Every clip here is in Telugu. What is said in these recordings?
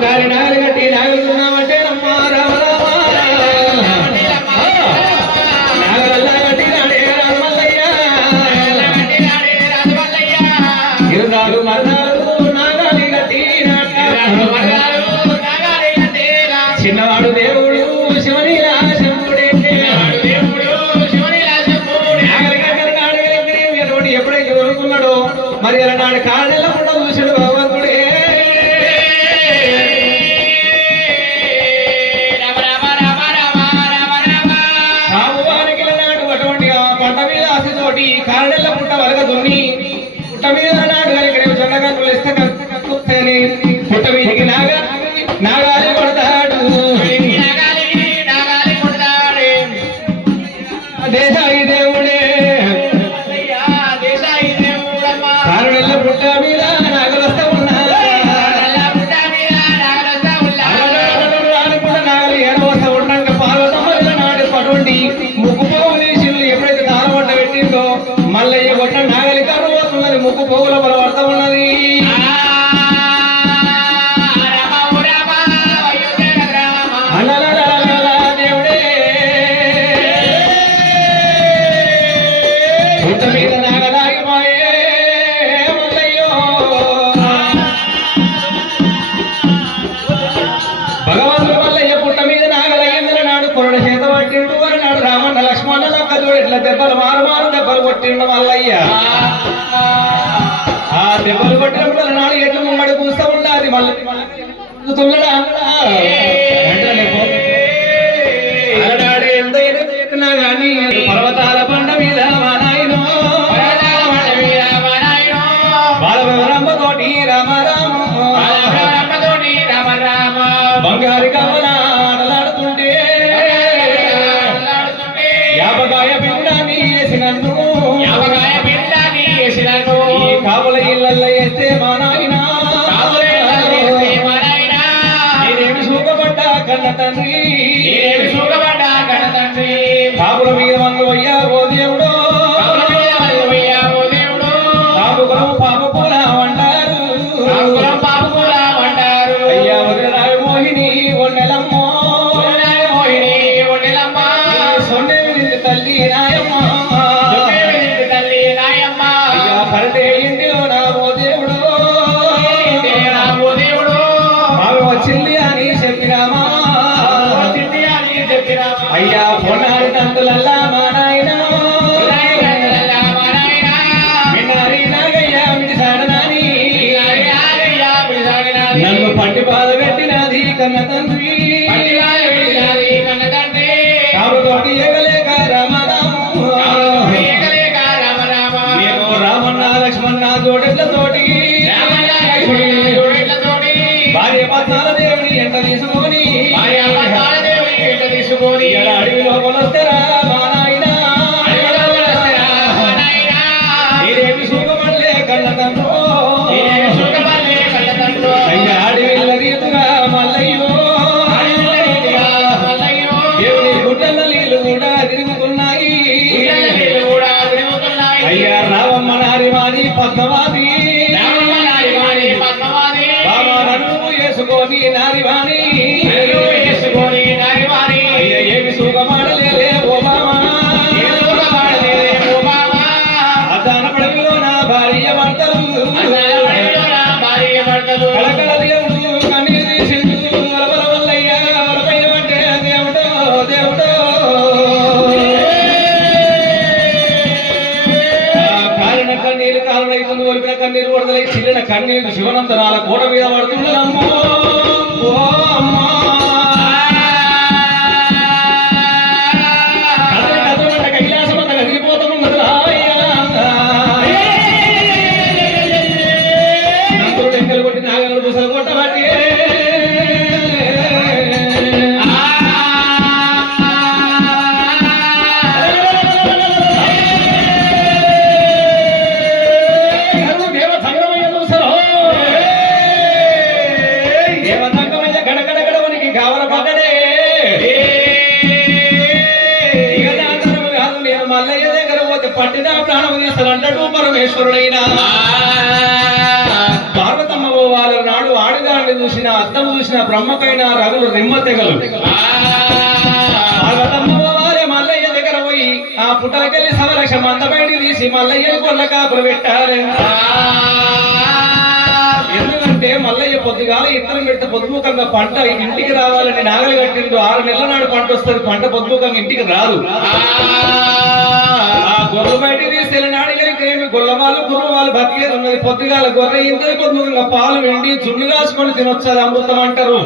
ఒకరినాలు కట్టి లాగుతున్నామంటే అమ్మా చిన్నవాడు దేవుడు శివని శంకుడే ఎప్పుడైతే కోరుకున్నాడో తొమ్మిదో నాడు ఇక్కడ జొన్నగంపులు ఇస్తే కలుస్తాని నాగాలి కొడతాడు దేశాయి దేవుడే కారణల్ల పుట్ట మీద నాగలస్తా ఉన్నా ముగ్గుపోవు నీళ్ళు ఎప్పుడైతే దారం వంట పెట్టిందో మళ్ళీ ఈ నాగలి ముక్కు పోగుల బలవర్తం ఉన్నది పట్టినప్పుడు నాలుగు ఎట్ల మమ్మడి పూస్తూ ఉండాలి మళ్ళీ. తుల్లడా అంటే ఎంతైనా కానీ പാതകത്തിനധികമതം വീ ಕಣ್ಣಾದ ಇದೊಂದು ಒಲಿಪೆ ಕಣ್ಣೀರು ಹೊಡೆದಲೇ ಚಿಲ್ಲಿನ ಕಣ್ಣೀರು ಶಿವನಂತ ನಾಲ್ಕು ಕೋಟ ಬೀದ ಮಾಡ್ತಿದ್ದ ನಮ್ಮ అంటాడు పరమేశ్వరుడైనా పార్వతమ్మ వాళ్ళ నాడు ఆడగాళ్ళు చూసిన అత్తము చూసిన బ్రహ్మకైనా రగులు రెమ్మ తెగలు. మల్లయ్య దగ్గర పోయి ఆ పుట్టలకెళ్ళి సమరక్ష మంద బయట తీసి మల్లయ్యను కొల్ల కాపులు పెట్టారు. ఎందుకంటే మల్లయ్య పొద్దుగాల ఇత్తనం పెడితే పొద్దుముఖంగా పంట ఇంటికి రావాలని నాగలి కట్టిండు. ఆరు నెలల నాడు పంట వస్తుంది పంట పొద్దుముఖంగా ఇంటికి రాదు. ఆ గొర్రె గొల్లవాళ్ళు గుర్రవాళ్ళు బతికేది ఉన్నది. పొద్దుగాల గొర్రె ఇంత పొద్దుముఖంగా పాలు వెండి జున్ను కాసుకొని తినొచ్చారు అమృతం అంటారు.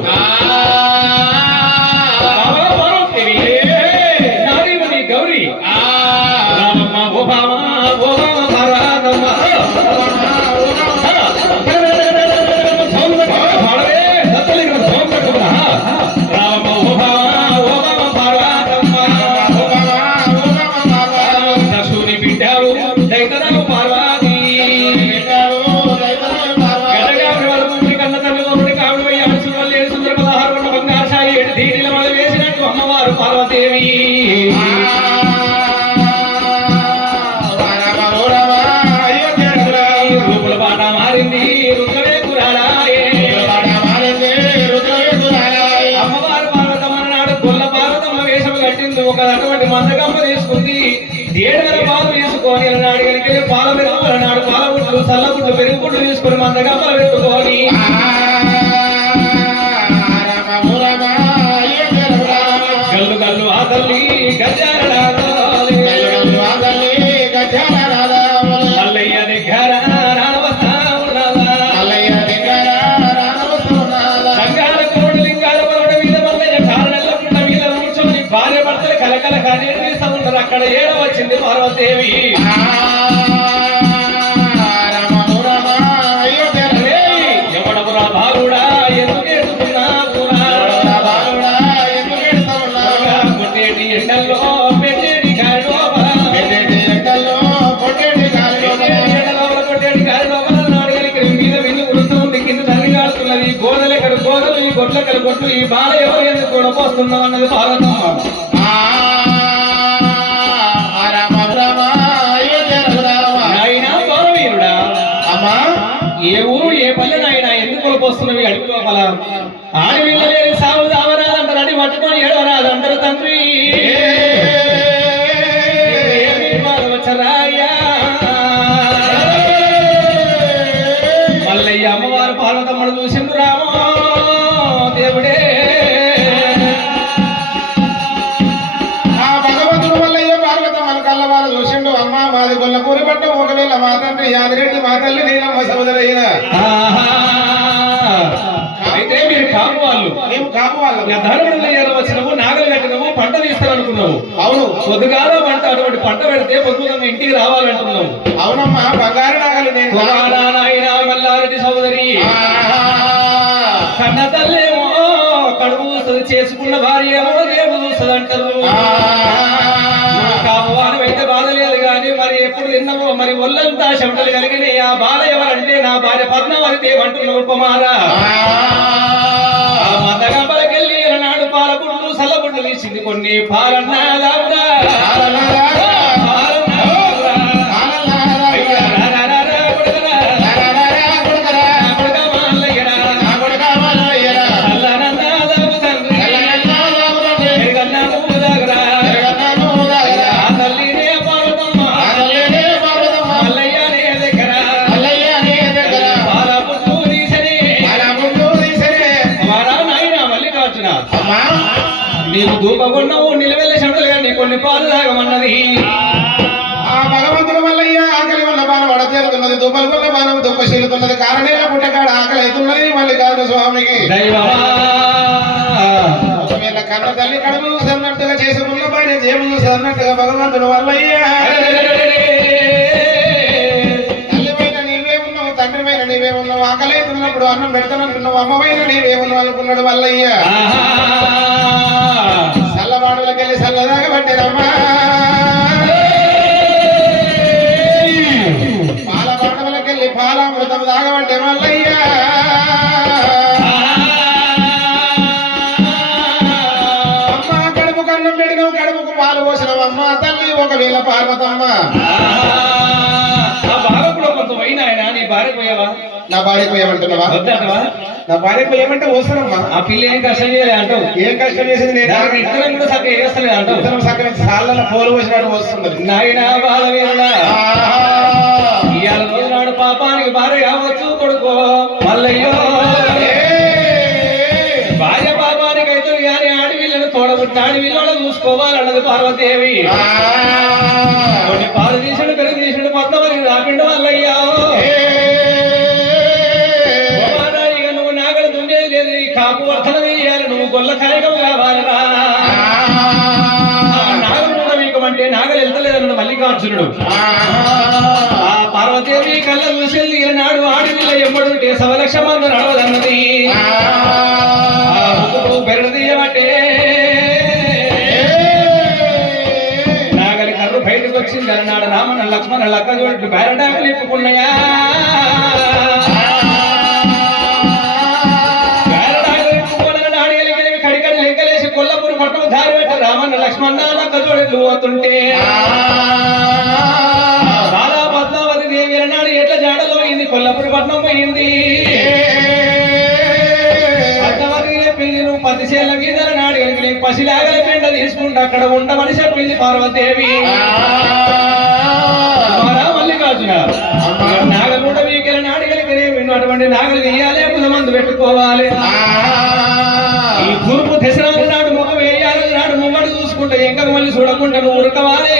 పాల గుడ్లు చల్ల గుడ్లు పెరుగు గుడ్లు తీసుకొని మందగమ్మలు పెట్టుకొని గల్లు గల్లు ఆ తల్లి గజారాలి గొడ్లెక్కడ గొడ్లు ఈ ఎవరు ఎందుకు కూడా పోస్తున్నాం అన్నది పార్వతమ్మ యాదిరెడ్డి మా తల్లి నీలమ్మ సోదరైన. అయితే మీరు కాపు వాళ్ళు. మేము కాపు వాళ్ళం. ధర్మడు వచ్చినవు నాగలు కట్టినవు పంట తీస్తారనుకున్నావు అవును. పొద్దుగాల పంట అటువంటి పంట పెడితే పొద్దుగా ఇంటికి రావాలంటున్నావు అవునమ్మా బంగారు నాగలి నేను మల్లారెడ్డి సోదరి. కన్న తల్లేమో కడుపు చూస్తుంది చేసుకున్న భార్య ఏమో రేపు చూస్తుంది అంటారు కాపువాను అయితే బాధ లేదు మరి ఎప్పుడు తిన్నావో మరి ఒళ్ళంతా చెమటలు కలిగినాయి ఆ బాధ ఎవరంటే నా భార్య పద్మావతి దేవి అంటున్నావు కుమారా ఆ మందగంపలకెళ్ళి నాడు పాల బుడ్లు తీసింది కొన్ని పాలన్నా మల్లికార్జున నీవు దూపగొన్నవు నిలవెల్ల చెమటలుగా నీ కొన్ని పాలు తాగమన్నది. ఆ భగవంతుడు మల్లయ్య ఆకలి వల్ల బాణం వడతేరుతున్నది దుబ్బల వల్ల బాణం దుబ్బ శీలుతున్నది. కారణేల పుట్టకాడ ఆకలి అవుతున్నది మల్లికార్జున స్వామికి. దైవమా. వీళ్ళ కన్న తల్లి కడుపు చూసన్నట్టుగా చేసుకున్న భార్య జేబు చూసన్నట్టుగా భగవంతుడు వల్లయ్య నీవే ఉన్నావు ఆకలి అవుతున్నప్పుడు అన్నం పెడతానంటున్నావు అమ్మ పైన నీవే ఉన్నావు అనుకున్నాడు వల్లయ్య చల్లబాడులకెళ్ళి చల్లదాకా పట్టిరమ్మా. నీ భార్య పోయావా నా భార్య పోయమంటున్నావా వద్దంటవా నా భార్య పోయమంటే వస్తానమ్మా ఆ పిల్ల ఏం కష్టం చేయలే అంటావు ఏం కష్టం చేసింది నేను? ఇద్దరం కూడా చక్కగా చేస్తలేదు అంటావు ఇద్దరం సక్కని సాళ్ళలో పోలు పోసినట్టు వస్తున్నది నాయన బాలవీరుడా. ఆహా. ఇవాళ రోజు నాడు పాపానికి భార్య కావచ్చు కొడుకో. మల్లయ్యో. భార్య పాపానికి అయితే కానీ ఆడవిళ్ళను తోడబుట్టి ఆడవిళ్ళలో చూసుకోవాలన్నది పార్వతీదేవి. పాలు తీసుడు పెరుగు నాగలు మల్లికార్జునుడు. ఆ పార్వతీదేవి కళ్ళ చెల్లి ఈనాడు ఆడవిల్ల ఎమ్మడు సవలక్ష మంది నడవదన్నది ఆ నాగలి కర్రు బయటకు వచ్చింది అన్నాడు రామణ లక్ష్మణ లక్క చూడు బెరడాకులు ఇప్పుకున్నాయా. బెరడాకులు ఇప్పుకున్న దారి పెట్టి రామన్న లక్ష్మణ లక్క చూడట్లు పోతుంటే పదిశేల మీద నాడు ఎనిమిది పసిలాగల పిండ తీసుకుంటా అక్కడ ఉండమని చెప్పింది పార్వతీదేవి. మల్లికార్జున నాగలూడ వీకెల నాడిగలికి విన్ను అటువంటి నాగలు తీయాలి మందు పెట్టుకోవాలి. ఈ తూర్పు దశరాలు నాడు ముఖం వేయాలి నాడు ముమ్మడి చూసుకుంటే ఎంకకు మళ్ళీ చూడకుండా నువ్వు ఉరకవాలి.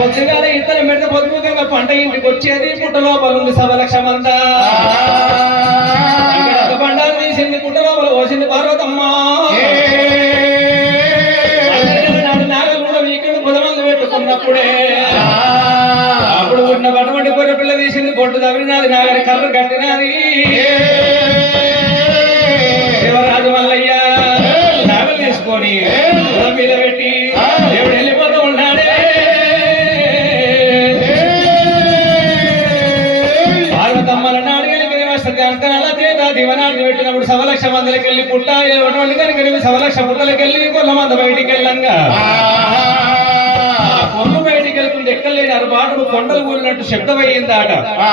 పొద్దుగానే ఇతర మెడ పొద్దుముఖంగా పంట ఇంటికి వచ్చేది పుట్ట లోపల ఉంది ఒక పోసింది పార్వతమ్మ. పెట్టుకున్నప్పుడే. అప్పుడు ఉన్న బట్టమంటి గొర్రె పిల్ల తీసింది పొట్టు తవ్వినది నాగరి కర్ర కట్టినది సవలక్ష మందలకి వెళ్ళి పుట్ట ఎటువంటి కనుక సవలక్ష పుట్టలకి వెళ్ళి కొల్ల మంద బయటికి వెళ్ళంగా. కొల్లు బయటికి వెళ్తుంటే ఎక్కలేని అరబాటు కొండలు కూలినట్టు శబ్దమయ్యిందాట. ఆ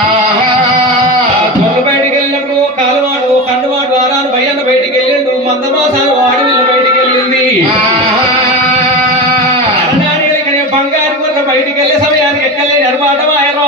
కొల్లు బయటికి వెళ్ళినప్పుడు కాలువాడు కండువాడు ఆరాను భయ్యన్న బయటికి వెళ్ళిండు. మందమాసాలు వాడివిల్ల బయటికి వెళ్ళింది. బంగారు బయటికి వెళ్ళే సమయానికి ఎక్కలేని అరబాటం ఆయరా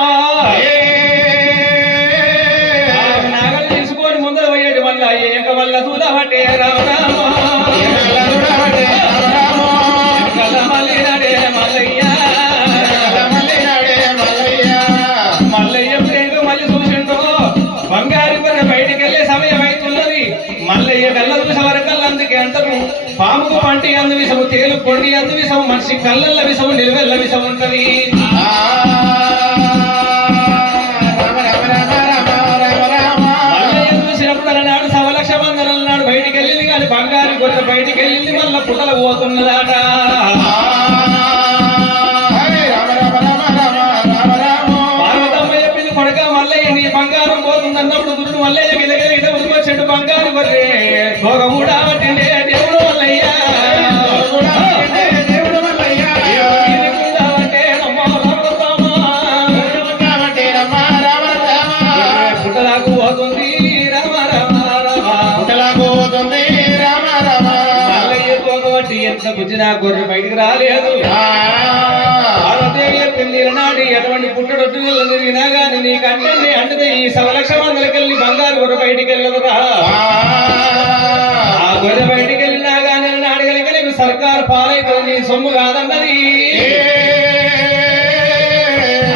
అందు విషము మనిషి కళ్ళల్ల విషము నిలువెల్ల విషం ఉంటది. అలనాడు సవలక్ష మందరం నాడు బయటికి వెళ్ళింది కానీ బంగారు గొర్రె బయటికి వెళ్ళింది మళ్ళా పుట్టలు పోతున్నదాట. ఎంత గుజ్జినా గొర్రె బయటికి రాలేదు. పార్వతీదేవి చెప్పింది నాటి ఎటువంటి పుట్టడొట్టు తిరిగినా గాని నీ కంటే అంటే ఈ సవలక్ష మందలకెళ్ళి బంగారు గొర్రె బయటికి వెళ్ళదురా ఆ గొర్రె బయటికి వెళ్ళినా గాని నాడగలిగి నీకు సర్కారు నీ సొమ్ము కాదన్నది.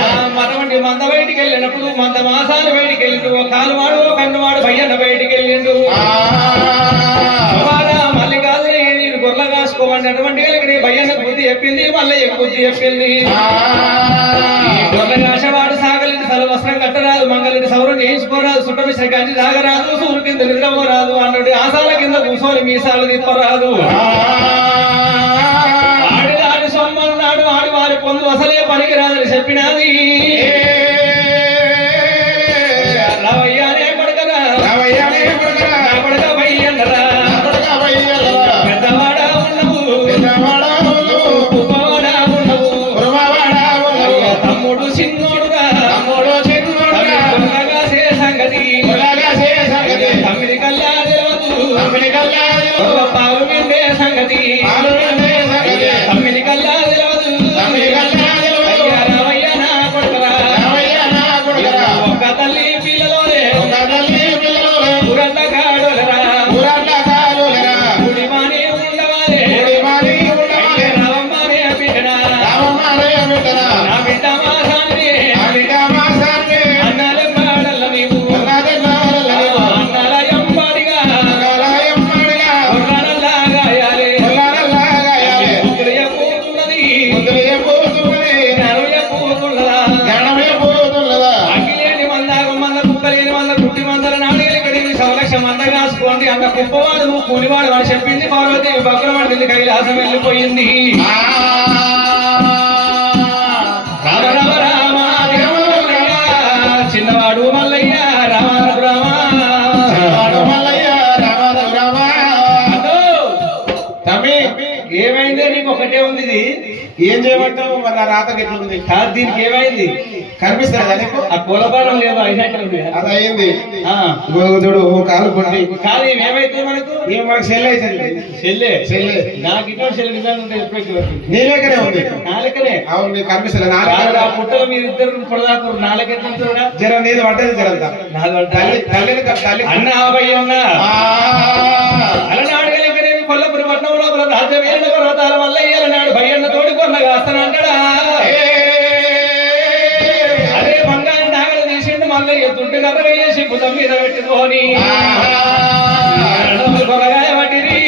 ఆ మటువంటి మంద బయటికి వెళ్ళినప్పుడు మంద మాసాలు బయటికి వెళ్ళిండు ఓ కాలువాడు ఓ కన్నువాడు భయ్యన్న బయటికి వెళ్ళిండు అటువంటి కలిగి భయ్యన్న బుద్ధి చెప్పింది మళ్ళీ బుద్ధి చెప్పింది. కాసేవాడు సాగలింది తల వస్త్రం కట్టరాదు మంగళింటి సౌరం చేయించుకోరాదు సుట్టమిశ్ర కంటి తాగరాదు సూరు కింద నిద్రపోరాదు అన్నట్టు ఆసాల కింద కూర్చొని మీసాలు తిప్పరాదు. ఆడిదాడి సొమ్మను నాడు ఆడి వారి పొందు అసలే పనికి రాదని చెప్పినది కూలివాడు అని చెప్పింది పార్వతి భగ్రం పడింది కైలాసం వెళ్ళిపోయింది. చిన్నవాడు మల్లయ్య రామ. వాడు ఏమైందో? నీకు ఒకటే ఉంది ఇది. ఏం చేయమంటావు? మరి నా రాత ఎట్లుంది దీనికి ఏమైంది? కనిపిస్తుందా ఆ లేదు అది అయింది గోగుదుడు కాలు కొట్టి కాదు ఏమైతుంది మనకు? మనకు సెల్ అవుతుంది చెల్లె చెల్లె నాకు ఇటువంటి చెల్లె డిమాండ్ ఉంటాయి ఎప్పటికీ నీ లెక్కనే ఉంది? నాలుకనే. అవును నీకు కనిపిస్తుంది. పుట్టలో మీరు ఇద్దరు పొడదాకు నాలుకెట్లుంటుందా జర నీది పడ్డది జరంతా తల్లి తల్లిని తల్లి. అన్న ఆబయ్య ఉన్నా. అలనాడు కొల్లపురి పట్నం లోపల రాజ్యమేలిన పర్వతాల వల్ల అలనాడు భయ్యన్న తోడి కొన్న కాస్తానంటాడా తీసిండు దుడ్డు కర్ర వేసి భుజం మీద పెట్టుకొని కొరగాయ కొనగాయ పట్టిరి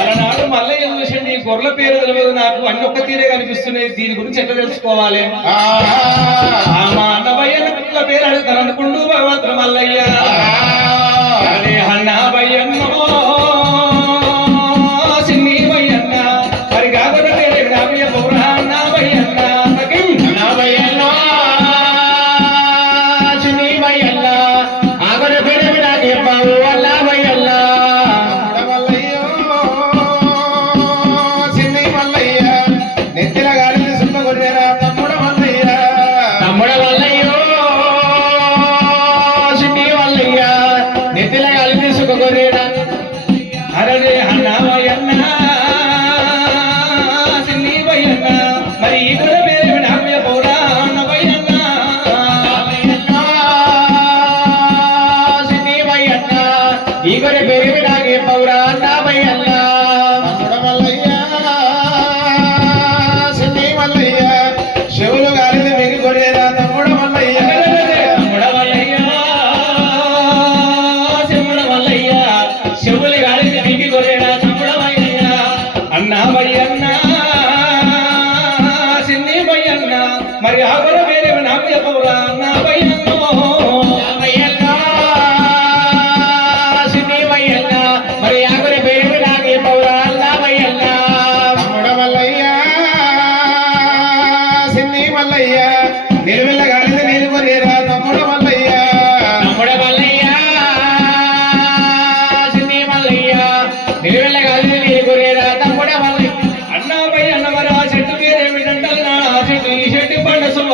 అలనాడు మల్లయ్య చూసిండు ఈ గొర్రెల పేరు తెలియదు నాకు అన్ని ఒక్క తీరే కనిపిస్తున్నాయి. దీని గురించి ఎట్లా తెలుసుకోవాలి? మా అన్నబయ్యన్న పేరు అడుగుతాను అనుకుంటూ భగవంతుడు మల్లయ్య. అదే అన్నబయ్యన్నో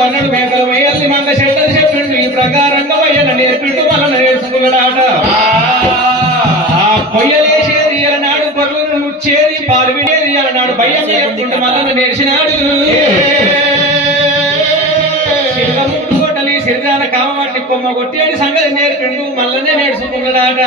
అన్నాడు మేకలు వేయాలి మంగ చెట్టు చెప్పిండు. ఈ ప్రకారంగా వయ్యన్న నేర్పిండు వలన నేర్చుకున్నాడాట ఆ పొయ్యలేసేది అలనాడు గొర్రెలను నుచ్చేది పాలు వినేది అలనాడు భయం లేకుండా మళ్ళీ నేర్చినాడు. సిరిదాన కామట్టి కొమ్మ కొట్టి అని సంగతి నేర్పిండు మళ్ళనే నేర్చుకున్నాడాట